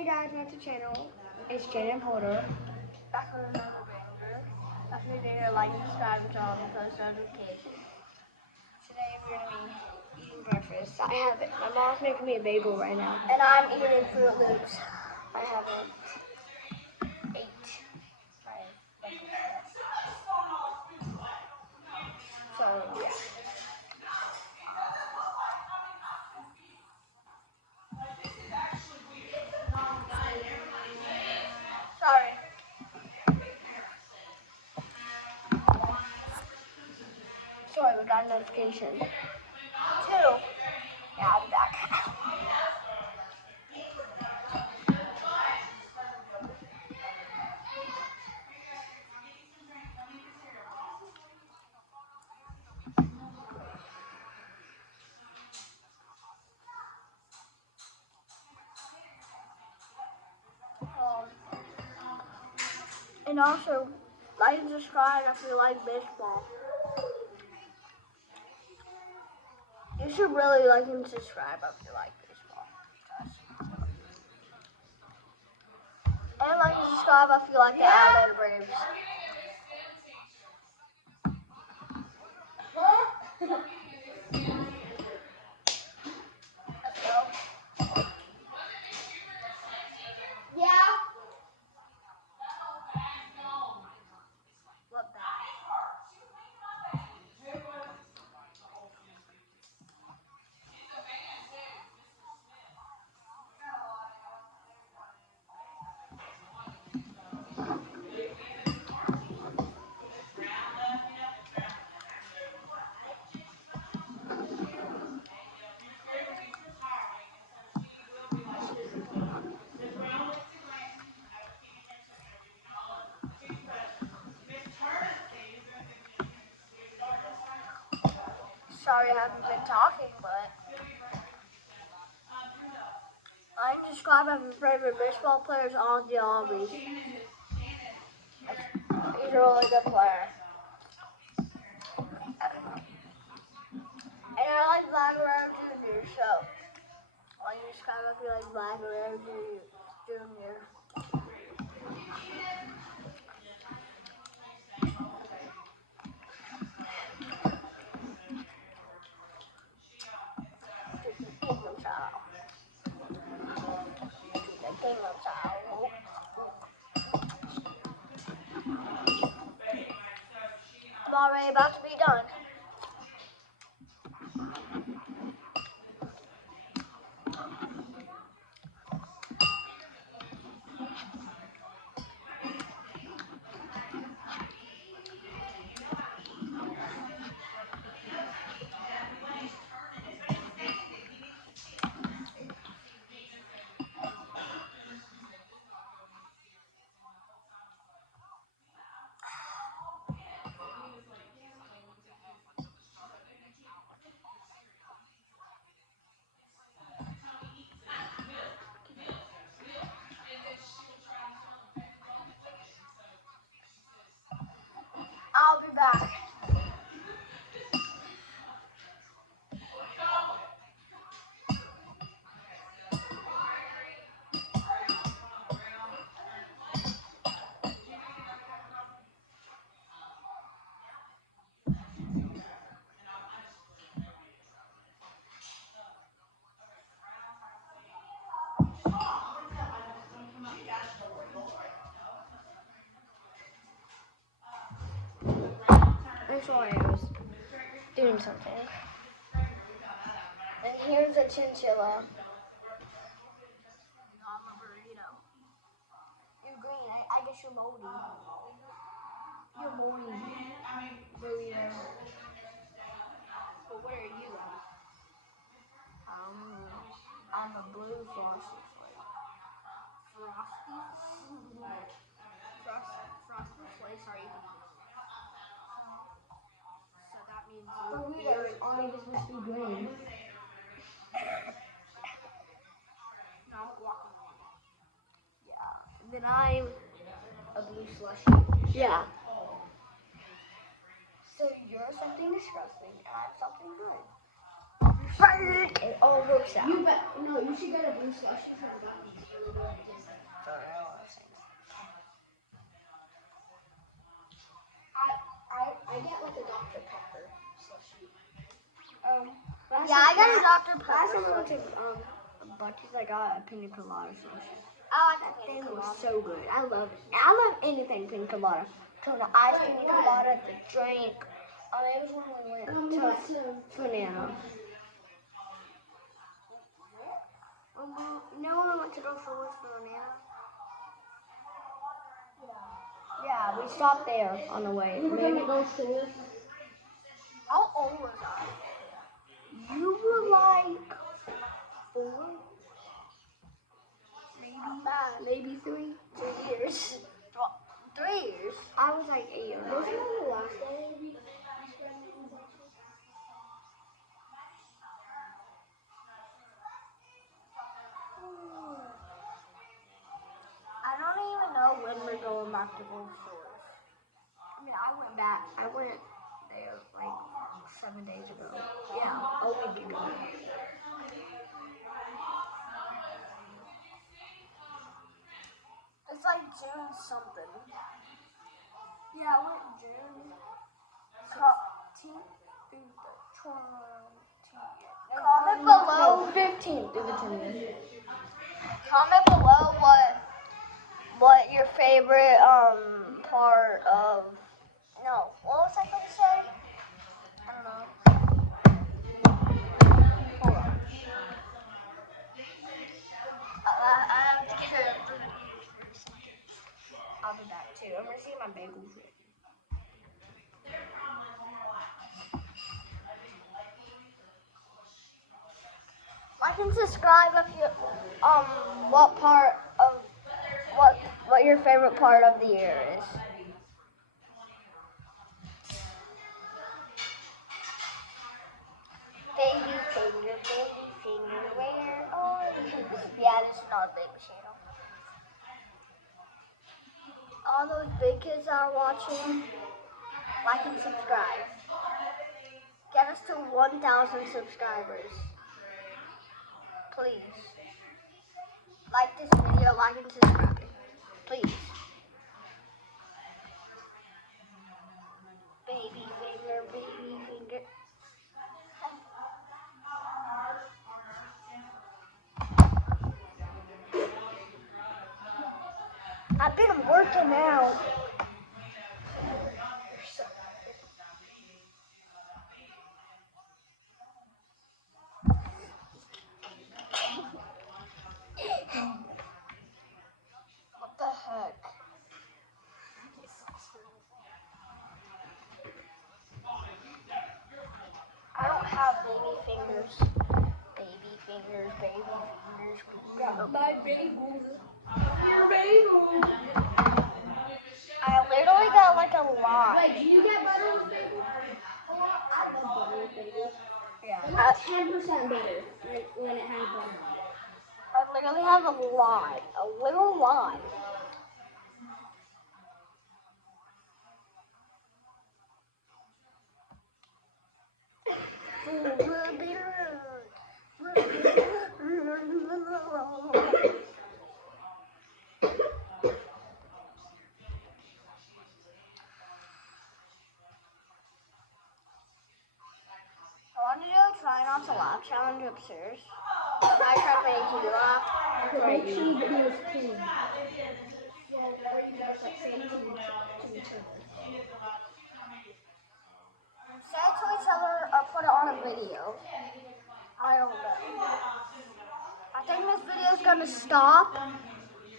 Hey guys, back to the channel. It's Jaden Holder. Back on another banger. Don't forget to like and subscribe and turn on the post notifications. Today we're gonna be eating breakfast. I have it. My mom's making me a bagel right now. And I'm eating Fruit Loops. I haven't ate my breakfast. So yeah. Sorry. Sorry, we got a notification. 2. Yeah, I'll be back. And also, like and subscribe if you like baseball. You should really like and subscribe if you like baseball. And like and subscribe if you like the Atlanta Braves. Let's go. Yeah. What bad? Sorry I haven't been talking, but I can describe my favorite baseball players on the Arby's. He's a really good player. And I like Vlad Guerrero Jr., so I can describe if you like Vlad Guerrero Jr. I'm already about to be done. I'll be back. I'm sorry, I was doing something. And here's a chinchilla. I'm a burrito. You're green. I guess you're moldy. You're moldy. Burrito. But where are you at? I'm a blue frosty flake. Frosted flakes are even yellow. So that means Burritos aren't even supposed to be green. no guacamole. Yeah. Then I'm A blue slushy. yeah. So you're something disgusting and I'm something good. It all works out. You should get a blue slushy for that. Yeah, I got a Dr. Last time I Pepper. went to Bucky's, I got a pina colada slushy. I like That the thing pina was colada. so good. I love it. I love anything pina colada. Tuna ice pina colada, the drink. It was when we went to Banana. You know when we went to go shores for Banana? Yeah, we stopped there on the way. Maybe Go shores. How old was I? you were like 4, maybe 3. 2 years. 3 years. I was like 8 or 9. Wasn't that the last day? I don't even know when we're going back to Gulf Shores. I mean, I went back. I went there like 7 days ago. Yeah, a week ago. It's like June something. Yeah, I went June 16th through the 20th. Comment below. 15th through the 20th. Comment below what your favorite part of. No, what was I going to say? I don't know. Hold on. I have to get it. I'll be back too. I'm gonna see my bagels. Like and subscribe if you what part of what your favorite part of the year is. Baby finger, where are you? Yeah, this is not a baby channel. All those big kids that are watching, like and subscribe. Get us to 1,000 subscribers. Please. Like this video, like and subscribe. Please. Baby finger, baby finger. I've been working out. What the heck? I don't have baby fingers. Baby fingers, baby fingers. My bagels. Your bagels. I literally got like a lot. Wait, do you get butter with bagels? I love butter with bagels. Yeah. They're like 10% better when it has butter. I literally have a lot. A little lot. I want to do a try not to laugh challenge upstairs. I try to make you laugh. Right, Make you. sure you get those clean. Well, or you just like say it to each other. Say it to each other or put it on a video. I don't know. I think this video is gonna stop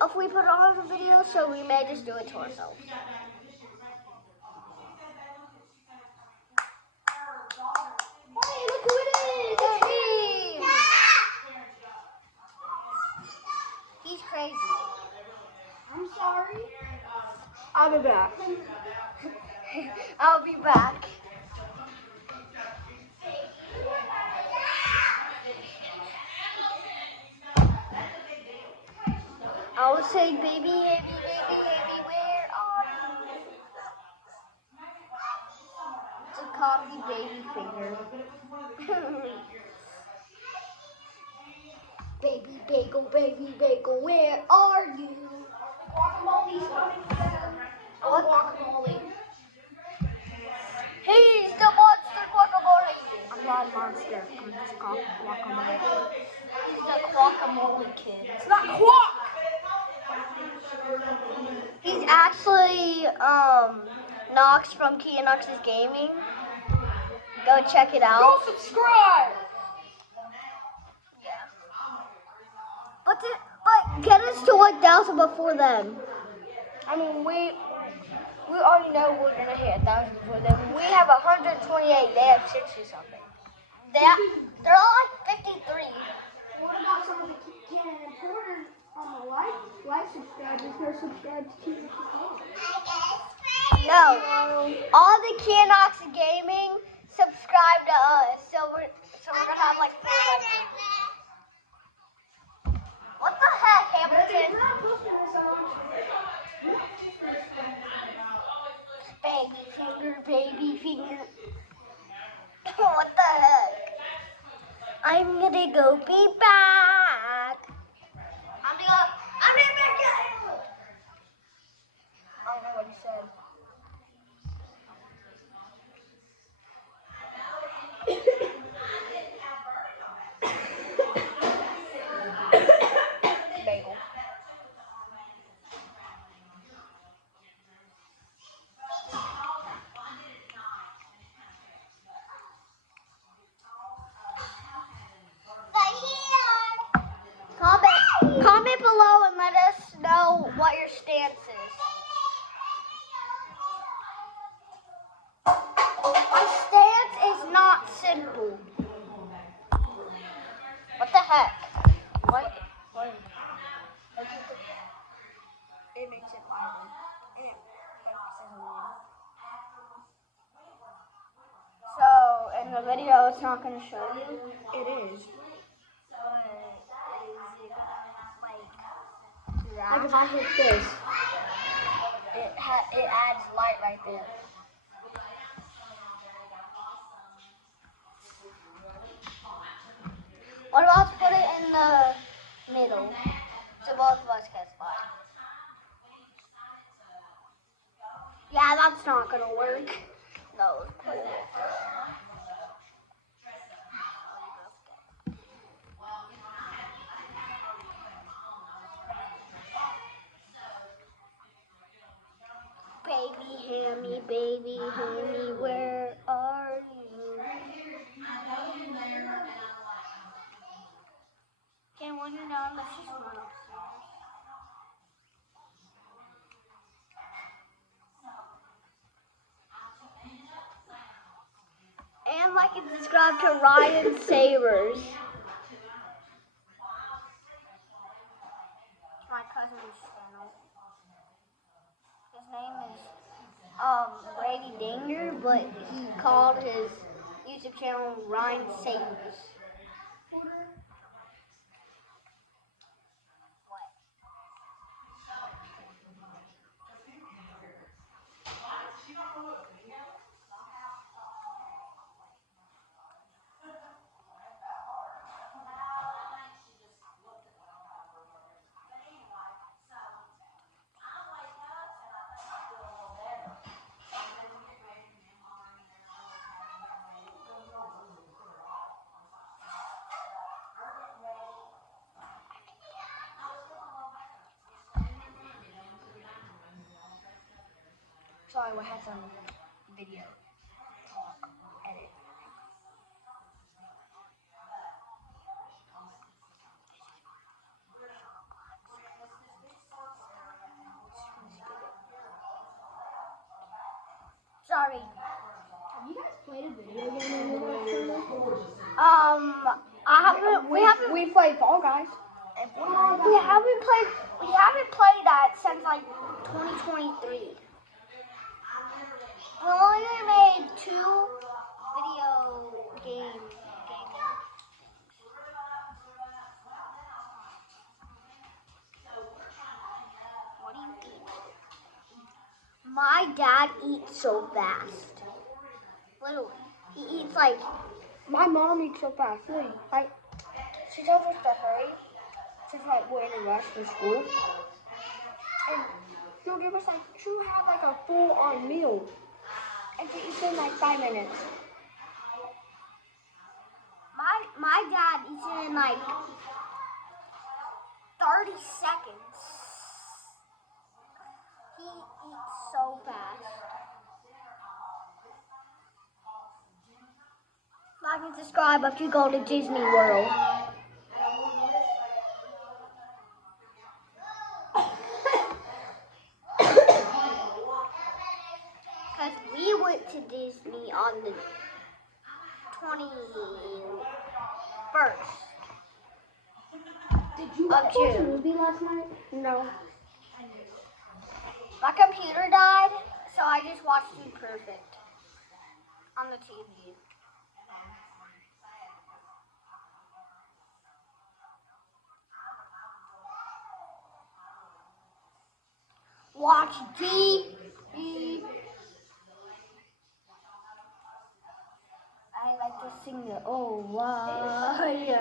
if we put it on a video, so we may just do it to ourselves. Hey, look who it is! It's me! He's crazy. I'm sorry. I'll be back. I'll be back. I will say, baby, baby, baby, where are you? It's a coffee baby finger. Baby bagel, where are you? Guacamole's coming down. What? Guacamole. He's the monster guacamole. I'm Ron Monster. I'm just guacamole. He's the guacamole kid. It's not Quack! He's actually Knox from Key and Knox's Gaming. Go check it out. Go subscribe! Yeah. But get us to 1,000 before then. I mean, we already know we're gonna hit 1,000 before then. We have 128. They have 60 something. They're all like 53. What about some of the Ken and Porter on the live subscribers who are subscribed to Keith? No. All the Keanox Gaming subscribe to us. So we're gonna have like 400. What the heck, Hamilton? We're not posting this on. Baby finger. What the heck? I'm gonna go be back. I'm gonna be back. I don't know what he said. Bagel. Comment below and let us know what your stance is. My stance is not simple. What the heck? What? It makes it louder. So in the video, it's not going to show you. It is. Like Like if I hit this, it adds light right there. What about put it in the middle so both of us get spot? Yeah, that's not gonna work. No. Baby Hammy, where are you? Okay, when you're done, let's just run upstairs. And like and subscribe to Ryan Sabers. My cousin's channel. His name is Brady Dinger, but he called his YouTube channel Ryan Sabers. Sorry, we had some video talk edit. Sorry. Have you guys played a video game on your channel? We play Fall Guys. We haven't played that since like 2023. We only made 2 video games. What do you eat? My dad eats so fast. Literally, he eats like. My mom eats so fast. Like, she tells us to hurry. She's like, we're in a rush for school. And she'll give us like, she'll have like a full-on meal. And she eats in like 5 minutes. My dad eats it in like 30 seconds. He eats so fast. Like and subscribe if you go to Disney World. Because we went to Disney on the 21st. Did you Of watch a June. movie last night? No. My computer died, so I just watched Dude Perfect on the TV. Watch TV. I like to sing the YMCA.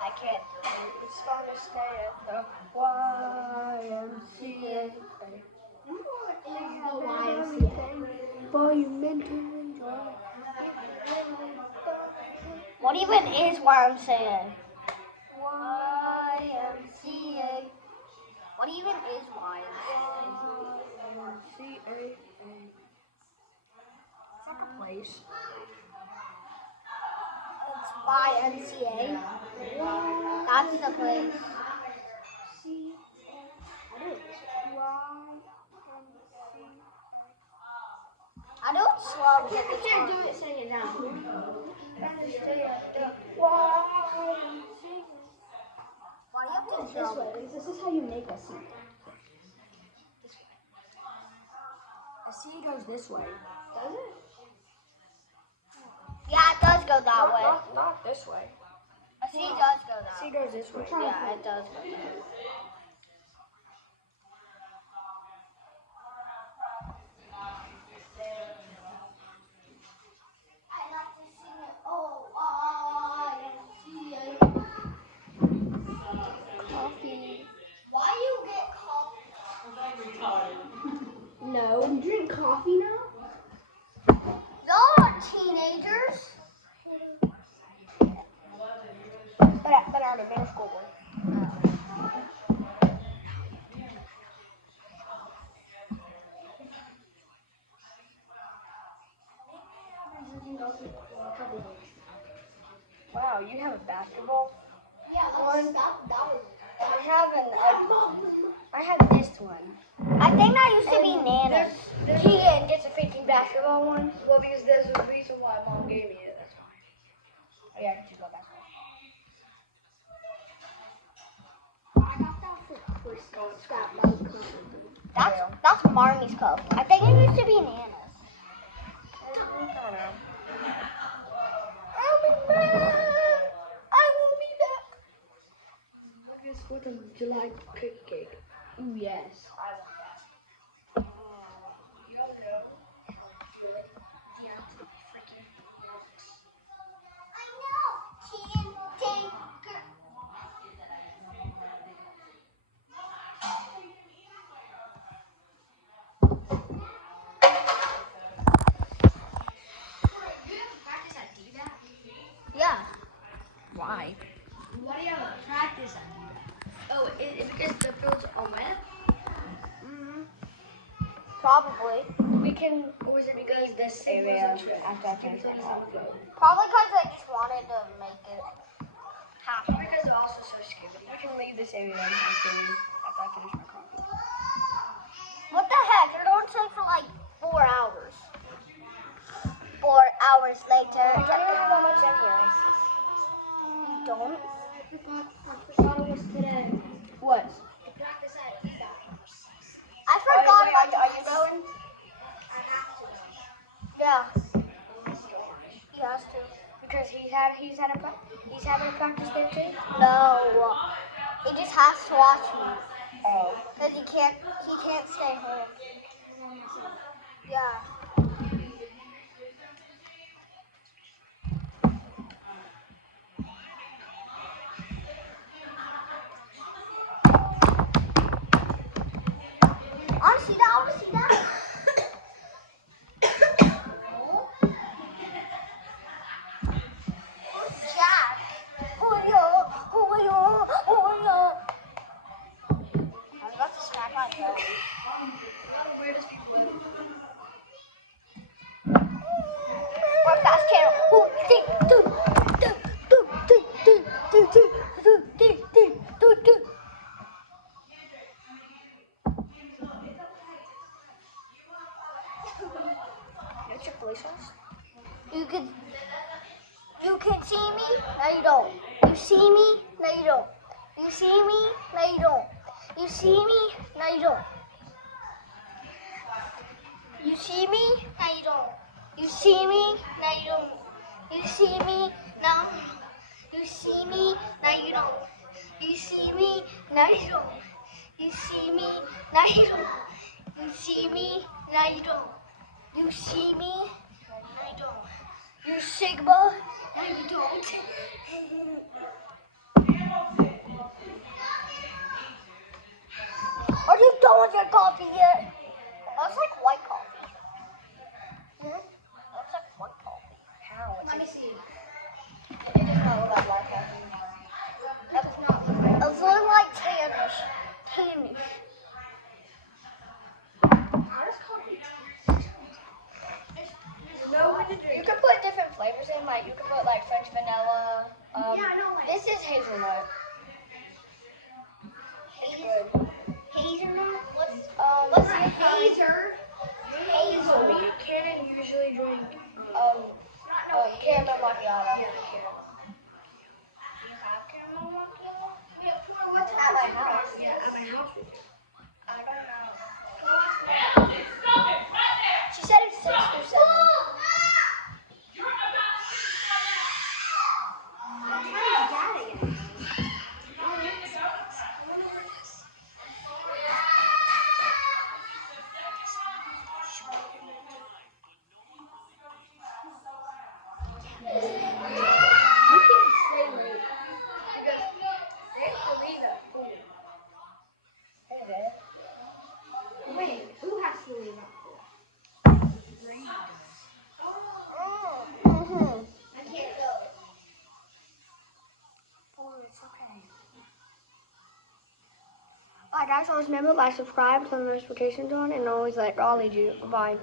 I can't do it. It's fun to stay at the YMCA. For you meant to enjoy. What even is YMCA? YMCA. What even is YMCA? YMCA. It's like a place. It's YMCA. That's the place. I do it slow because You it's can't hard. do it saying it now. Why do you have to This jump? way. This is how you make a seat. The sea goes this way. Does it? Yeah, it does go that way. Not this way. A sea does go The that sea way. goes this way. Yeah, it does go that way. I like to sing it. Coffee. Why you get coffee? No. You drink coffee now? Y'all are teenagers. But out of middle school one. Wow, you have a basketball? Yeah, that was. I have this one. I think that used to be Nana's. Keegan gets a freaking basketball one. Well, because there's a reason why Mom gave me it. That's why. Oh yeah, I can go basketball. I got that for Christmas. That was coming. That's Marnie's cup. I think it used to be Nana's. I don't know. I will be back. Look at this 4th of July cookie cake. Ooh, yes. I know. Teen Tinker. Yeah. Why? Why do you have to practice that? Oh, because the fields are wet? Probably. We can. Or is it because this area after I finish my coffee? Probably because I just wanted to make it happen. Because they're also so stupid. We can leave this area after I finish my coffee. What the heck? They're going to take for like 4 hours. 4 hours later. I don't have that much anyways. You don't? I thought it was today. What? The practice at EVA. I forgot Wait, about are you going? I have to. Yeah. He has to. Because he's having a practice there too. No. He just has to watch me. Oh. Because he can't stay home. Yeah. I want to see that. I want to see that. We're fast channel. Ooh, see, do. What's your voice sauce? You can see me, no you don't. You see me, no you don't. You see me, no you don't. You see me, no you don't. You see me, no you don't. You see me, no you don't. You see me, no. You see me, no you don't. You see me, no you don't. You see me, no you don't. You see me, no you don't. You see me, no you don't. You're Sigma, no you don't. Are you done with your coffee yet? That's like white coffee. That's like white coffee. How? Let me see. It does not look like black coffee. It's looking like tannish. Tannish. How does coffee taste? You can put different flavors in, like you can put like French vanilla. Yeah, I know. This is hazelnut. It's good. Hazelnut? Let's see if Hazer. Hazel. Me and Cannon usually drink. caramel macchiato. Yeah. You have caramel macchiato? Yeah, for what's At my house. Yeah, at my house we do. I don't know. She said it's 6 or 7. I'm trying to dad again. You can stay late. Because they have to leave at 4. Wait, who has to leave at 4? I can't go. Oh, it's okay. Alright guys, always remember, like, subscribe, turn the notifications on, and always let Raleigh do. Bye.